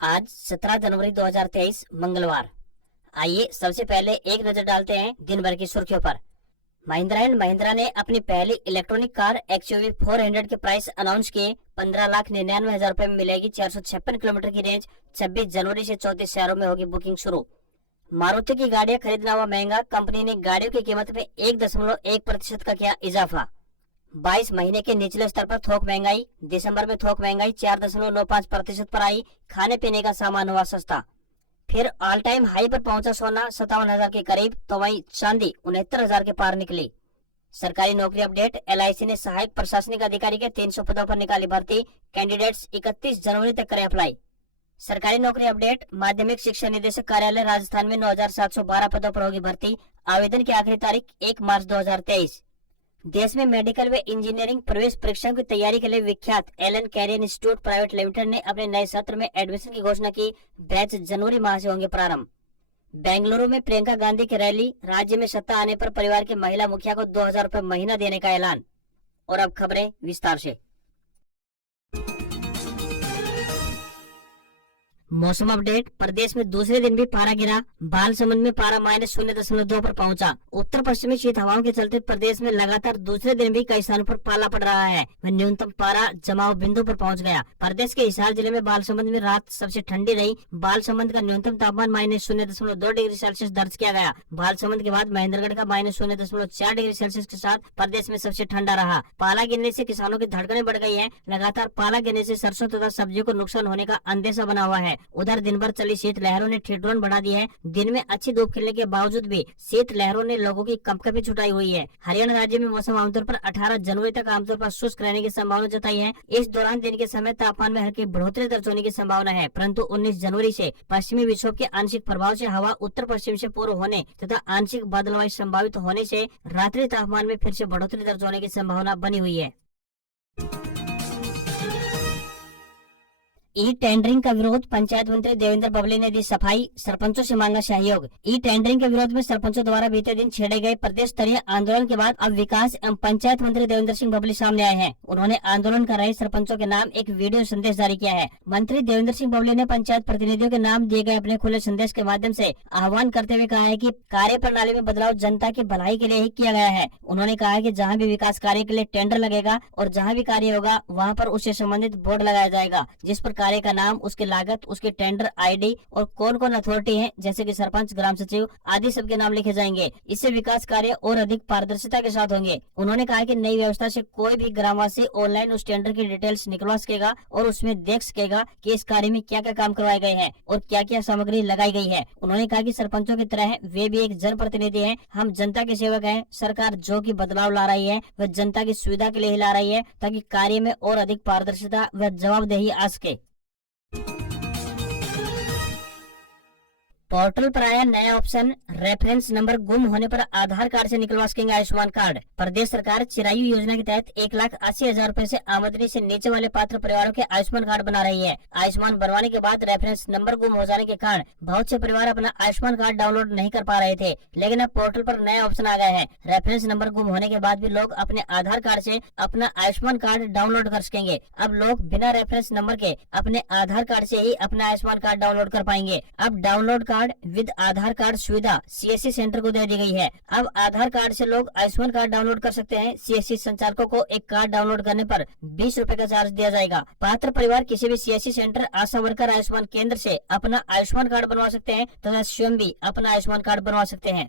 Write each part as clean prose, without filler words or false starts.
आज 17 जनवरी 2023 मंगलवार। आइए सबसे पहले एक नजर डालते हैं दिन भर की सुर्खियों पर। महिंद्रा एंड महिंद्रा ने अपनी पहली इलेक्ट्रॉनिक कार XUV 400 के प्राइस अनाउंस किए। 15,99,000 रुपए में मिलेगी 456 किलोमीटर की रेंज। 26 जनवरी से 34 शहरों में होगी बुकिंग शुरू। मारुति की गाड़ियां खरीदना हुआ महंगा, कंपनी ने गाड़ियों की कीमत में 1.1% का किया इजाफा। 22 महीने के निचले स्तर पर थोक महंगाई। दिसंबर में थोक महंगाई 4.95% पर आई। खाने पीने का सामान हुआ सस्ता। फिर ऑल टाइम हाई पर पहुंचा सोना 57,000 के करीब, तो वहीं चांदी 69,000 के पार निकली। सरकारी नौकरी अपडेट। LIC ने सहायक प्रशासनिक अधिकारी के 300 पदों पर निकाली भर्ती। कैंडिडेट्स 31 जनवरी तक करें अप्लाई। सरकारी नौकरी अपडेट। माध्यमिक शिक्षा निदेशक कार्यालय राजस्थान में 9,712 पदों पर होगी भर्ती। आवेदन की आखिरी तारीख 1 मार्च 2023। देश में मेडिकल व इंजीनियरिंग प्रवेश परीक्षाओं की तैयारी के लिए विख्यात Allen Career Institute Private Limited ने अपने नए सत्र में एडमिशन की घोषणा की। बैच जनवरी माह से होंगे प्रारंभ। बेंगलुरु में प्रियंका गांधी की रैली। राज्य में सत्ता आने पर परिवार की महिला मुखिया को 2,000 रुपए महीना देने का ऐलान। और अब खबरें विस्तार से। मौसम अपडेट। प्रदेश में दूसरे दिन भी पारा गिरा। बालसमंद में पारा -0.2 पर पहुंचा। उत्तर पश्चिमी शीत हवाओं के चलते प्रदेश में लगातार दूसरे दिन भी कई स्थानों पर पाला पड़ रहा है। वह न्यूनतम पारा जमाव बिंदु पर पहुंच गया। प्रदेश के हिसार जिले में बालसमंद में रात सबसे ठंडी रही। बालसमंद का न्यूनतम तापमान -0.2 डिग्री सेल्सियस दर्ज किया गया। बालसमंद के बाद महेंद्रगढ़ का -0.4 डिग्री सेल्सियस के साथ प्रदेश में सबसे ठंडा रहा। पाला गिरने से किसानों की धड़कनें बढ़ गई है। लगातार पाला गिरने से सरसों तथा सब्जियों को नुकसान होने का अंदेशा बना हुआ है। उधर दिन भर चली शीत लहरों ने ठिठुरन बढ़ा दी है। दिन में अच्छी धूप खिलने के बावजूद भी शीत लहरों ने लोगों की कंपकपी छुटाई हुई है। हरियाणा राज्य में मौसम आमतौर पर 18 जनवरी तक आमतौर पर शुष्क रहने की संभावना जताई है। इस दौरान दिन के समय तापमान में हल्की बढ़ोतरी दर्ज होने की संभावना है, परंतु 19 जनवरी से पश्चिमी विक्षोभ के आंशिक प्रभाव से हवा उत्तर पश्चिम से पूर्व होने तथा आंशिक बादलवाई संभावित होने से रात्रि तापमान में फिर से बढ़ोतरी दर्ज होने की संभावना बनी हुई है। ई टेंडरिंग का विरोध। पंचायत मंत्री देवेंद्र बबली ने दी सफाई। सरपंचों से मांगा सहयोग। ई टेंडरिंग के विरोध में सरपंचों द्वारा बीते दिन छेड़े गए प्रदेश स्तरीय आंदोलन के बाद अब विकास एवं पंचायत मंत्री देवेंद्र सिंह बबली सामने आए हैं। उन्होंने आंदोलन कर रहे सरपंचों के नाम एक वीडियो संदेश जारी किया है। मंत्री देवेंद्र सिंह बबली ने पंचायत प्रतिनिधियों के नाम दिए गए अपने खुले संदेश के माध्यम से आह्वान करते हुए कहा है कि कार्य प्रणाली में बदलाव जनता की भलाई के लिए ही किया गया है। उन्होंने कहा है कि जहाँ भी विकास कार्य के लिए टेंडर लगेगा और जहाँ भी कार्य होगा वहाँ पर उससे संबंधित बोर्ड लगाया जाएगा, जिस पर कार्य का नाम, उसकी लागत, उसके टेंडर ID और कौन कौन अथॉरिटी है जैसे कि सरपंच, ग्राम सचिव आदि सबके नाम लिखे जाएंगे। इससे विकास कार्य और अधिक पारदर्शिता के साथ होंगे। उन्होंने कहा कि नई व्यवस्था से कोई भी ग्रामवासी ऑनलाइन उस टेंडर की डिटेल्स निकलवा सकेगा और उसमें देख सकेगा कि इस कार्य में क्या क्या काम करवाए गए हैं और क्या क्या सामग्री लगाई गई है। उन्होंने कहा कि सरपंचों की तरह वे भी एक जनप्रतिनिधि है। हम जनता के सेवक हैं। सरकार जो की बदलाव ला रही है वह जनता की सुविधा के लिए ही ला रही है, ताकि कार्य में और अधिक पारदर्शिता व जवाबदेही आ सके। पोर्टल पर आया नया ऑप्शन। रेफरेंस नंबर गुम होने पर आधार कार्ड से निकलवा सकेंगे आयुष्मान कार्ड। प्रदेश सरकार चिरायु योजना के तहत 1,80,000 रुपए से आमदनी से नीचे वाले पात्र परिवारों के आयुष्मान कार्ड बना रही है। आयुष्मान बनवाने के बाद रेफरेंस नंबर गुम हो जाने के कारण बहुत से परिवार अपना आयुष्मान कार्ड डाउनलोड नहीं कर पा रहे थे, लेकिन अब पोर्टल पर नया ऑप्शन आ गया है। रेफरेंस नंबर गुम होने के बाद भी लोग अपने आधार कार्ड से अपना आयुष्मान कार्ड डाउनलोड कर सकेंगे। अब लोग बिना रेफरेंस नंबर के अपने आधार कार्ड से ही अपना आयुष्मान कार्ड डाउनलोड कर पाएंगे। अब download card with Aadhaar card सुविधा CSC सेंटर को दे दी गई है। अब आधार कार्ड से लोग आयुष्मान कार्ड डाउनलोड कर सकते हैं। CSC संचालकों को एक कार्ड डाउनलोड करने पर 20 रुपए का चार्ज दिया जाएगा। पात्र परिवार किसी भी CSC सेंटर, आशा वर्कर, आयुष्मान केंद्र से अपना आयुष्मान कार्ड बनवा सकते हैं तथा स्वयं भी अपना आयुष्मान कार्ड बनवा सकते हैं।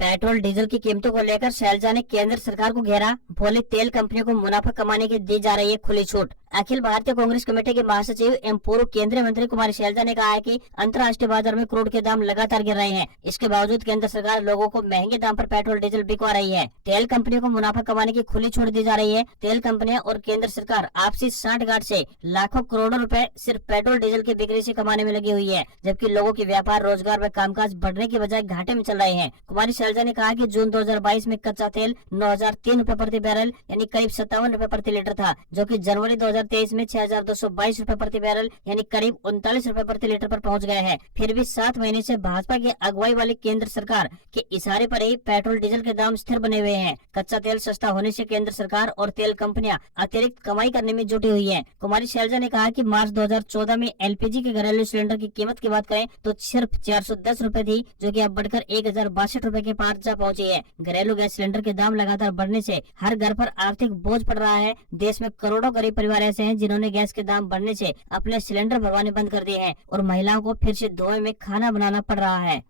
पेट्रोल डीजल की कीमतों को लेकर शैलजा ने केंद्र सरकार को घेरा। बोले तेल कंपनियों को मुनाफा कमाने की दी जा रही है खुली छूट। अखिल भारतीय कांग्रेस कमेटी के महासचिव एवं पूर्व केंद्रीय मंत्री कुमारी शैलजा ने कहा है कि अंतर्राष्ट्रीय बाजार में क्रूड के दाम लगातार गिर रहे हैं। इसके बावजूद केंद्र सरकार लोगों को महंगे दाम पर पेट्रोल डीजल बिकवा रही है। तेल कंपनियों को मुनाफा कमाने की खुली छूट दी जा रही है। तेल कंपनियां और केंद्र सरकार आपसी सांठगांठ से लाखों करोड़ों रुपए सिर्फ पेट्रोल डीजल की बिक्री से कमाने में लगी हुई है, जबकि लोगों के व्यापार, रोजगार व कामकाज बढ़ने की बजाय घाटे में चल रहे हैं। कुमारी शैलजा ने कहा कि जून 2022 में कच्चा तेल 9,003 रुपए प्रति बैरल यानी करीब 57 रुपए प्रति लीटर था, जो कि जनवरी 2023 में 6,222 रुपए प्रति बैरल यानी करीब 39 रुपए प्रति लीटर पर पहुंच गए हैं। फिर भी 7 महीने से भाजपा की अगुवाई वाली केंद्र सरकार के इशारे पर ही पेट्रोल डीजल के दाम स्थिर बने हुए हैं। कच्चा तेल सस्ता होने से केंद्र सरकार और तेल कंपनियां अतिरिक्त कमाई करने में जुटी हुई है। कुमारी शैलजा ने कहा कि मार्च 2014 में एलपीजी के घरेलू सिलेंडर की कीमत की बात करें तो सिर्फ 410 रुपए थी, जो कि अब बढ़कर 1,062 रुपए के पार जा पहुंची है। घरेलू गैस सिलेंडर के दाम लगातार बढ़ने से हर घर पर आर्थिक बोझ पड़ रहा है। देश में करोड़ों गरीब परिवार ऐसे हैं जिन्होंने गैस के दाम बढ़ने से अपने सिलेंडर भरवाने बंद कर दिए हैं और महिलाओं को फिर से धुएं में खाना बनाना पड़ रहा है।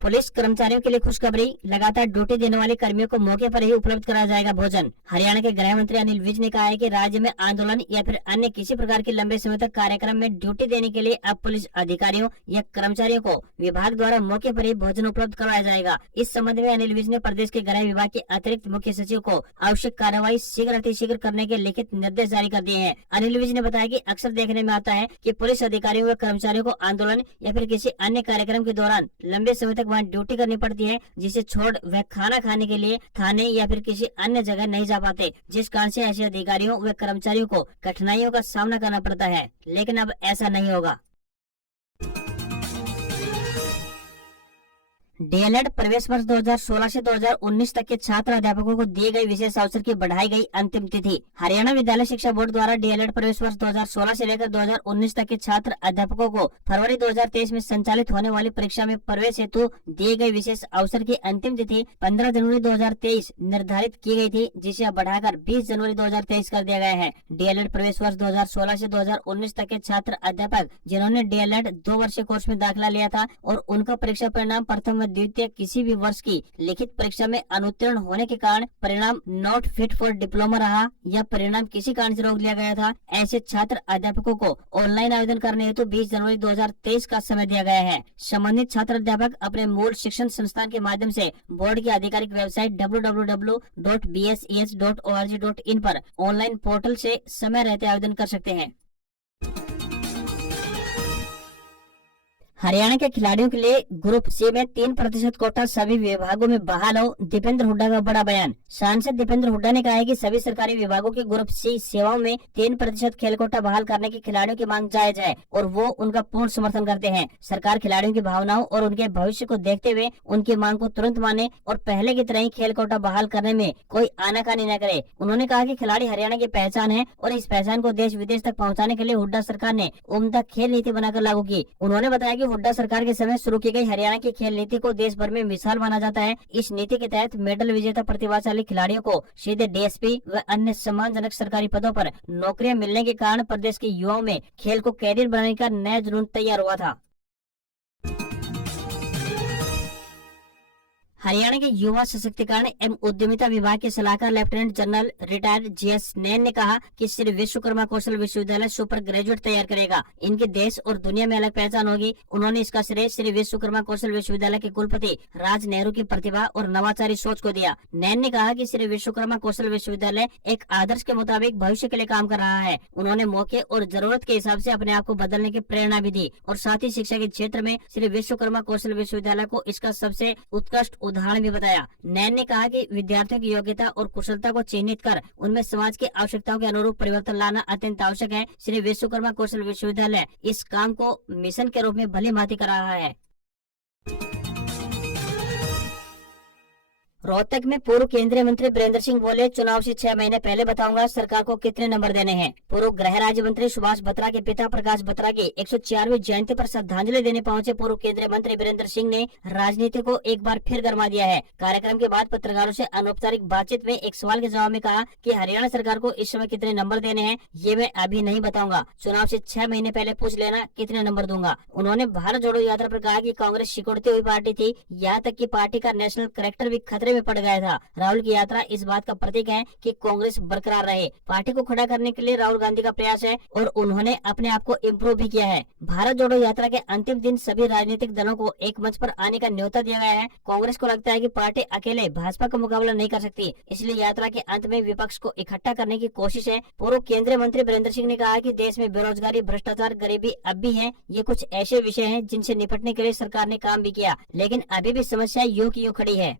पुलिस कर्मचारियों के लिए खुशखबरी, लगातार ड्यूटी देने वाले कर्मियों को मौके पर ही उपलब्ध कराया जाएगा भोजन। हरियाणा के गृह मंत्री अनिल विज ने कहा है कि राज्य में आंदोलन या फिर अन्य किसी प्रकार के लंबे समय तक कार्यक्रम में ड्यूटी देने के लिए अब पुलिस अधिकारियों या कर्मचारियों को विभाग द्वारा मौके पर ही भोजन उपलब्ध करवाया जाएगा। इस संबंध में अनिल विज ने प्रदेश के गृह विभाग के अतिरिक्त मुख्य सचिव को आवश्यक कार्रवाई शीघ्र अतिशीघ्र करने के लिखित निर्देश जारी कर दिए हैं। अनिल विज ने बताया कि अक्सर देखने में आता है कि पुलिस अधिकारियों व कर्मचारियों को आंदोलन या फिर किसी अन्य कार्यक्रम के दौरान लंबे समय तक वहाँ ड्यूटी करनी पड़ती है, जिसे छोड़ वह खाना खाने के लिए थाने या फिर किसी अन्य जगह नहीं जा पाते, जिस कारण से ऐसे अधिकारियों व कर्मचारियों को कठिनाइयों का सामना करना पड़ता है। लेकिन अब ऐसा नहीं होगा। डीएलएड प्रवेश वर्ष 2016 से 2019 तक के छात्र अध्यापकों को दी गई विशेष अवसर की बढ़ाई गई अंतिम तिथि। हरियाणा विद्यालय शिक्षा बोर्ड द्वारा डीएलएड प्रवेश वर्ष 2016 से लेकर 2019 तक के छात्र अध्यापकों को फरवरी 2023 में संचालित होने वाली परीक्षा में प्रवेश हेतु दिए गए विशेष अवसर की अंतिम तिथि 15 जनवरी 2023 निर्धारित की गई थी, जिसे अब बढ़ाकर 20 जनवरी 2023 कर दिया गया है। डीएलएड प्रवेश वर्ष 2016 से 2019 तक के छात्र अध्यापक जिन्होंने डीएलएड 2 वर्षीय कोर्स में दाखिला लिया था और उनका परीक्षा परिणाम प्रथम द्वितीय किसी भी वर्ष की लिखित परीक्षा में अनुत्तीर्ण होने के कारण परिणाम नॉट फिट फॉर डिप्लोमा रहा या परिणाम किसी कारण से रोक लिया गया था, ऐसे छात्र अध्यापकों को ऑनलाइन आवेदन करने हेतु 20 जनवरी 2023 का समय दिया गया है। संबंधित छात्र अध्यापक अपने मूल शिक्षण संस्थान के माध्यम से बोर्ड की आधिकारिक वेबसाइट www.bses.org.in पर ऑनलाइन पोर्टल से समय रहते आवेदन कर सकते हैं। हरियाणा के खिलाड़ियों के लिए ग्रुप सी में 3% कोटा सभी विभागों में बहाल हो, दीपेंद्र हुड्डा का बड़ा बयान। सांसद दीपेंद्र हुड्डा ने कहा है कि सभी सरकारी विभागों के ग्रुप सी सेवाओं में 3% खेल कोटा बहाल करने की खिलाड़ियों की मांग जायज है और वो उनका पूर्ण समर्थन करते हैं। सरकार खिलाड़ियों की भावनाओं और उनके भविष्य को देखते हुए उनकी मांग को तुरंत माने और पहले की तरह ही खेल कोटा बहाल करने में कोई आनाकानी न करे। उन्होंने कहा कि खिलाड़ी हरियाणा की पहचान है और इस पहचान को देश विदेश तक पहुँचाने के लिए हुड्डा सरकार ने उम्दा खेल नीति बनाकर लागू की। उन्होंने बताया कि हुड्डा सरकार के समय शुरू की गई हरियाणा की खेल नीति को देश भर में मिसाल माना जाता है। इस नीति के तहत मेडल विजेता प्रतिभाशाली खिलाड़ियों को सीधे डीएसपी व अन्य सम्मानजनक सरकारी पदों पर नौकरियां मिलने के कारण प्रदेश के युवाओं में खेल को कैरियर बनाने का नया जुनून तैयार हुआ था। हरियाणा के युवा सशक्तिकरण एवं उद्यमिता विभाग के सलाहकार लेफ्टिनेंट जनरल रिटायर्ड जीएस नैन ने कहा कि श्री विश्वकर्मा कौशल विश्वविद्यालय सुपर ग्रेजुएट तैयार करेगा। इनके देश और दुनिया में अलग पहचान होगी। उन्होंने इसका श्रेय श्री विश्वकर्मा कौशल विश्वविद्यालय के कुलपति राज नेहरू की प्रतिभा और नवाचारी सोच को दिया। नैन ने कहा कि श्री विश्वकर्मा कौशल विश्वविद्यालय एक आदर्श के मुताबिक भविष्य के लिए काम कर रहा है। उन्होंने मौके और जरूरत के हिसाब से अपने आप को बदलने की प्रेरणा भी दी और साथ ही शिक्षा के क्षेत्र में श्री विश्वकर्मा कौशल विश्वविद्यालय को इसका सबसे उत्कृष्ट उदाहरण भी बताया। नैन ने कहा कि विद्यार्थियों की योग्यता और कुशलता को चिन्हित कर उनमें समाज की आवश्यकताओं के अनुरूप परिवर्तन लाना अत्यंत आवश्यक है। श्री विश्वकर्मा कौशल विश्वविद्यालय इस काम को मिशन के रूप में भली भांति कर रहा है। रोहतक में पूर्व केंद्रीय मंत्री वीरेंद्र सिंह बोले, चुनाव से 6 महीने पहले बताऊंगा सरकार को कितने नंबर देने हैं। पूर्व गृह राज्य मंत्री सुभाष बत्रा के पिता प्रकाश बत्रा की 104वीं जयंती पर श्रद्धांजलि देने पहुंचे पूर्व केंद्रीय मंत्री वीरेंद्र सिंह ने राजनीति को एक बार फिर गरमा दिया है। कार्यक्रम के बाद पत्रकारों से अनौपचारिक बातचीत में एक सवाल के जवाब में कहा कि हरियाणा सरकार को इस समय कितने नंबर देने हैं ये मैं अभी नहीं बताऊंगा, चुनाव से 6 महीने पहले पूछ लेना कितने नंबर दूंगा। उन्होंने भारत जोड़ो यात्रा पर कहा कि कांग्रेस सिकुड़ती हुई पार्टी थी, यहाँ तक कि पार्टी का नेशनल कैरेक्टर भी खतरे में पड़ गया था। राहुल की यात्रा इस बात का प्रतीक है कि कांग्रेस बरकरार रहे। पार्टी को खड़ा करने के लिए राहुल गांधी का प्रयास है और उन्होंने अपने आप को इम्प्रूव भी किया है। भारत जोड़ो यात्रा के अंतिम दिन सभी राजनीतिक दलों को एक मंच पर आने का न्योता दिया गया है। कांग्रेस को लगता है कि पार्टी अकेले भाजपा का मुकाबला नहीं कर सकती, इसलिए यात्रा के अंत में विपक्ष को इकट्ठा करने की कोशिश है। पूर्व केंद्रीय मंत्री वीरेंद्र सिंह ने कहा कि देश में बेरोजगारी, भ्रष्टाचार, गरीबी अब भी है। ये कुछ ऐसे विषय हैं जिनसे निपटने के लिए सरकार ने काम भी किया, लेकिन अभी भी समस्या यूं की यूं खड़ी है।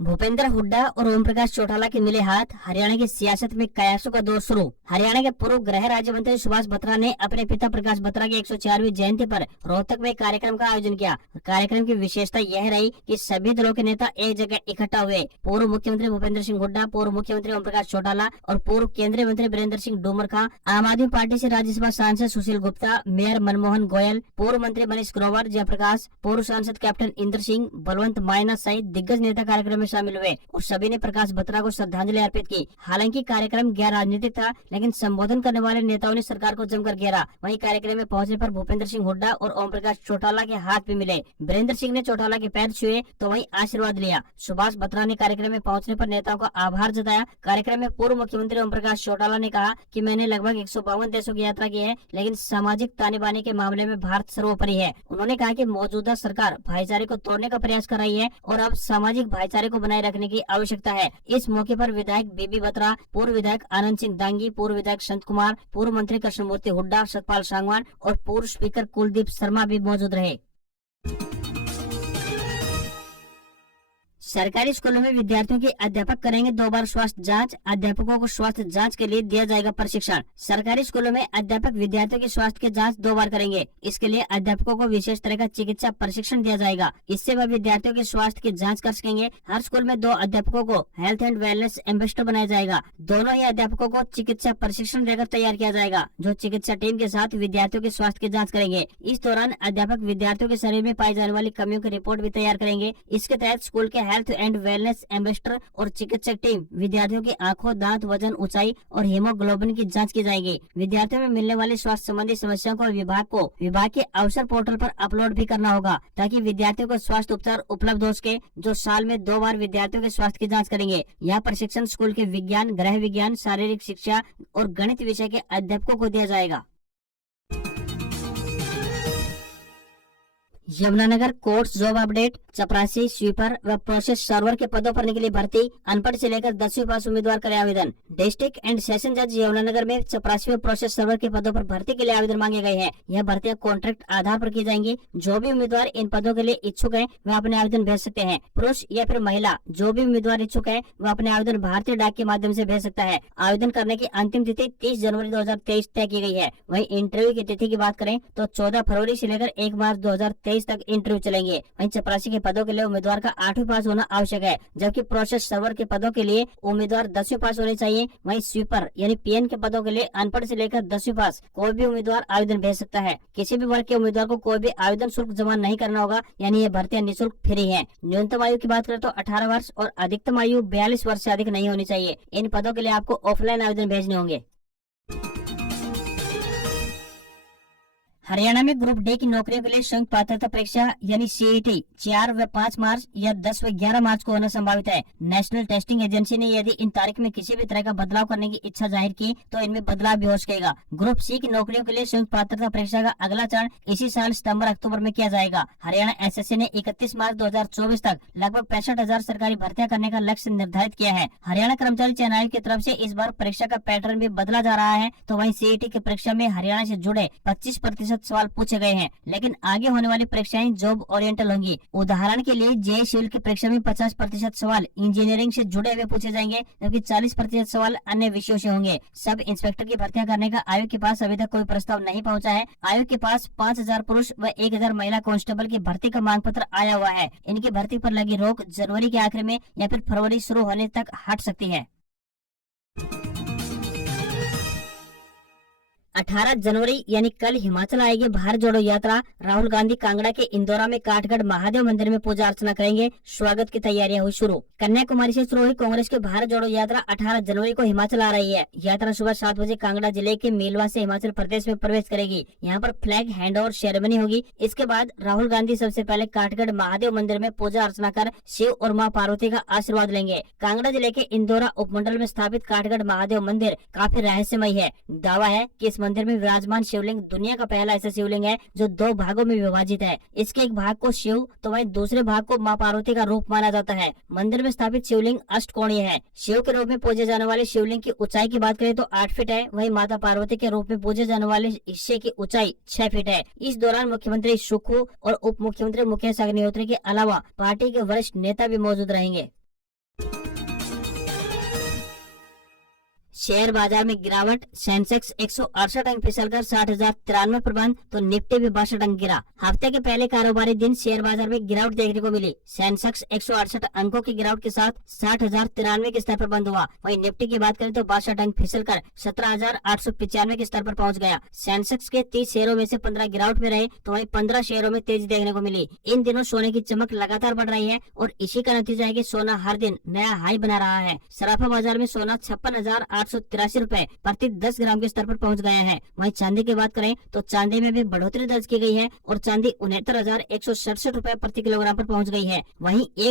भूपेंद्र हुड्डा और ओम प्रकाश चौटाला के मिले हाथ, हरियाणा की सियासत में कयासों का दौर शुरू। हरियाणा के पूर्व गृह राज्य मंत्री सुभाष बत्रा ने अपने पिता प्रकाश बत्रा की 104वीं जयंती पर रोहतक में कार्यक्रम का आयोजन किया। कार्यक्रम की विशेषता यह रही कि सभी दलों के नेता एक जगह इकट्ठा हुए। पूर्व मुख्यमंत्री भूपेंद्र सिंह हुड्डा, पूर्व मुख्यमंत्री ओम प्रकाश चौटाला और पूर्व केंद्रीय मंत्री वीरेंद्र सिंह डोमर खां, आम आदमी पार्टी से राज्यसभा सांसद सुशील गुप्ता, मेयर मनमोहन गोयल, पूर्व मंत्री मनीष ग्रोवर, जयप्रकाश, पूर्व सांसद कैप्टन इंद्र सिंह, बलवंत मायना सहित दिग्गज नेता कार्यक्रम में शामिल हुए और सभी ने प्रकाश बत्रा को श्रद्धांजलि अर्पित की। हालांकि कार्यक्रम गैर राजनीतिक था, लेकिन संबोधन करने वाले नेताओं ने सरकार को जमकर घेरा। वहीं कार्यक्रम में पहुंचने पर भूपेंद्र सिंह हुड्डा और ओम प्रकाश चौटाला के हाथ भी मिले। वीरेंद्र सिंह ने चौटाला के पैर छुए तो वहीं आशीर्वाद लिया। सुभाष बत्रा ने कार्यक्रम में पहुंचने पर नेताओं का आभार जताया। कार्यक्रम में पूर्व मुख्यमंत्री ओम प्रकाश चौटाला ने कहा कि मैंने लगभग 152 देशों की यात्रा की है, लेकिन सामाजिक ताने बाने के मामले में भारत सर्वोपरि है। उन्होंने कहा कि मौजूदा सरकार भाईचारे को तोड़ने का प्रयास कर रही है और अब सामाजिक भाईचारे को बनाए रखने की आवश्यकता है। इस मौके पर विधायक बीबी बत्रा, पूर्व विधायक आनंद सिंह दांगी, पूर्व विधायक संत कुमार, पूर्व मंत्री कृष्णमूर्ति हुड्डा, सतपाल सांगवान और पूर्व स्पीकर कुलदीप शर्मा भी मौजूद रहे। सरकारी स्कूलों में विद्यार्थियों के अध्यापक करेंगे 2 बार स्वास्थ्य जांच। अध्यापकों को स्वास्थ्य जांच के लिए दिया जाएगा प्रशिक्षण। सरकारी स्कूलों में अध्यापक विद्यार्थियों की स्वास्थ्य की जांच 2 बार करेंगे। इसके लिए अध्यापकों को विशेष तरह का चिकित्सा प्रशिक्षण दिया जाएगा। इससे वह विद्यार्थियों के स्वास्थ्य की जांच कर सकेंगे। हर स्कूल में 2 अध्यापकों को हेल्थ एंड वेलनेस एम्बेसडर बनाया जाएगा। दोनों ही अध्यापकों को चिकित्सा प्रशिक्षण देकर तैयार किया जाएगा, जो चिकित्सा टीम के साथ विद्यार्थियों के स्वास्थ्य की जाँच करेंगे। इस दौरान अध्यापक विद्यार्थियों के शरीर में पाई जाने वाली कमियों की रिपोर्ट भी तैयार करेंगे। इसके तहत स्कूल के हेल्थ एंड वेलनेस एम्बेसडर और चिकित्सक टीम विद्यार्थियों की आंखों, दांत, वजन, ऊंचाई और हीमोग्लोबिन की जांच की जाएगी। विद्यार्थियों में मिलने वाली स्वास्थ्य संबंधी समस्याओं को विभाग के अवसर पोर्टल पर अपलोड भी करना होगा, ताकि विद्यार्थियों को स्वास्थ्य उपचार उपलब्ध हो सके, जो साल में 2 बार विद्यार्थियों के स्वास्थ्य की जाँच करेंगे। यह प्रशिक्षण स्कूल के विज्ञान, गृह विज्ञान, शारीरिक शिक्षा और गणित विषय के अध्यापकों को दिया जाएगा। Yamunanagar courts job update. चपरासी, स्वीपर व प्रोसेस सर्वर के पदों पर निकली भर्ती। अनपढ़ से लेकर 10वीं पास उम्मीदवार करे आवेदन। डिस्ट्रिक्ट एंड सेशन जज यमुनानगर में चपरासी व प्रोसेस सर्वर के पदों पर भर्ती के लिए आवेदन मांगे गए हैं। यह भर्तियां कॉन्ट्रैक्ट आधार पर की जाएंगी। जो भी उम्मीदवार इन पदों के लिए इच्छुक है वह अपने आवेदन भेज सकते हैं। पुरुष या फिर महिला जो भी उम्मीदवार इच्छुक है वह अपने आवेदन भारतीय डाक के माध्यम से भेज सकता है। आवेदन करने की अंतिम तिथि 30 जनवरी 2023 तय की गई है। वहीं इंटरव्यू की तिथि की बात करें तो 14 फरवरी से लेकर 1 मार्च 2023 तक इंटरव्यू चलेंगे। वहीं चपरासी के पदों के लिए उम्मीदवार का 8वीं पास होना आवश्यक है, जबकि प्रोसेस सर्वर के पदों के लिए उम्मीदवार 10वीं पास होने चाहिए। वहीं स्वीपर यानी पीएन के पदों के लिए अनपढ़ से लेकर 10वीं पास कोई भी उम्मीदवार आवेदन भेज सकता है। किसी भी वर्ग के उम्मीदवार को कोई भी आवेदन शुल्क जमा नहीं करना होगा, यानी ये भर्तियां निःशुल्क फ्री है। न्यूनतम आयु की बात करें तो 18 वर्ष और अधिकतम आयु 42 वर्ष से अधिक नहीं होनी चाहिए। इन पदों के लिए आपको ऑफलाइन आवेदन भेजने होंगे। हरियाणा में ग्रुप डी की नौकरियों के लिए संयुक्त पात्रता परीक्षा यानी सीईटी 4 व 5 मार्च या 10 व 11 मार्च को होना संभावित है। नेशनल टेस्टिंग एजेंसी ने यदि इन तारीख में किसी भी तरह का बदलाव करने की इच्छा जाहिर की तो इनमें बदलाव भी हो सकेगा। ग्रुप सी की नौकरियों के लिए संयुक्त पात्रता परीक्षा का अगला चरण इसी साल सितंबर-अक्टूबर में किया जाएगा। हरियाणा एसएससी ने 31 मार्च 2024 तक लगभग 65,000 सरकारी भर्तियां करने का लक्ष्य निर्धारित किया है। हरियाणा कर्मचारी चयन आयोग की तरफ से इस बार परीक्षा का पैटर्न भी बदला जा रहा है। तो वहीं सीईटी की परीक्षा में हरियाणा से जुड़े 25% सवाल पूछे गए हैं, लेकिन आगे होने वाली परीक्षाएं जॉब ओरिएंटल होंगी। उदाहरण के लिए जेईई सिविल की परीक्षा में 50% सवाल इंजीनियरिंग से जुड़े हुए पूछे जाएंगे, जबकि 40% सवाल अन्य विषयों से होंगे। सब इंस्पेक्टर की भर्तियां करने का आयोग के पास अभी तक कोई प्रस्ताव नहीं पहुंचा है। आयोग के पास 5,000 पुरुष व 1,000 महिला कांस्टेबल की भर्ती का मांग पत्र आया हुआ है। इनकी भर्ती पर लगी रोक जनवरी के आखिर में या फिर फरवरी शुरू होने तक हट सकती है। 18 जनवरी यानी कल हिमाचल आएगी भारत जोड़ो यात्रा। राहुल गांधी कांगड़ा के इंदौरा में काठगढ़ महादेव मंदिर में पूजा अर्चना करेंगे। स्वागत की तैयारियां हुई शुरू। कन्याकुमारी से शुरू हुई कांग्रेस की भारत जोड़ो यात्रा 18 जनवरी को हिमाचल आ रही है। यात्रा सुबह 7 बजे कांगड़ा जिले के मेलवा से हिमाचल प्रदेश में प्रवेश करेगी। यहाँ पर फ्लैग हैंड ओवर सेरेमनी होगी। इसके बाद राहुल गांधी सबसे पहले काठगढ़ महादेव मंदिर में पूजा अर्चना कर शिव और माँ पार्वती का आशीर्वाद लेंगे। कांगड़ा जिले के इंदौरा उपमंडल में स्थापित काठगढ़ महादेव मंदिर काफी रहस्यमय है। दावा है कि इस मंदिर में विराजमान शिवलिंग दुनिया का पहला ऐसा शिवलिंग है जो 2 भागों में विभाजित है। इसके एक भाग को शिव तो वहीं दूसरे भाग को माँ पार्वती का रूप माना जाता है। मंदिर में स्थापित शिवलिंग अष्टकोणीय है। शिव के रूप में पूजे जाने वाले शिवलिंग की ऊंचाई की बात करें तो 8 फीट है। वहीं माता पार्वती के रूप में पूजे जाने वाले हिस्से की ऊंचाई 6 फीट है। इस दौरान मुख्यमंत्री सुक्खू और उप मुख्यमंत्री मुकेश अग्निहोत्री के अलावा पार्टी के वरिष्ठ नेता भी मौजूद रहेंगे। शेयर बाजार में गिरावट, सेंसेक्स 168 अंक फिसलकर 60,093 पर बंद, तो निफ्टी भी 62 अंक गिरा। हफ्ते के पहले कारोबारी दिन शेयर बाजार में गिरावट देखने को मिली। सेंसेक्स 168 अंकों की गिरावट के साथ 60,093 के स्तर पर बंद हुआ। वहीं निफ्टी की बात करें तो 62 अंक फिसलकर 17,895 के स्तर पर पहुंच गया। सेंसेक्स के 30 शेयरों में से 15 गिरावट में रहे, तो वहीं 15 शेयरों में तेजी देखने को मिली। इन दिनों सोने की चमक लगातार बढ़ रही है और इसी का नतीजा है कि सोना हर दिन नया हाई बना रहा है। सराफा बाजार में सोना 56,883 रुपए प्रति 10 ग्राम के स्तर पर पहुंच गया है। वहीं चांदी की बात करें तो चांदी में भी बढ़ोतरी दर्ज की गई है और चांदी 69,167 रुपए प्रति किलोग्राम पर पहुंच गई है। वहीं एक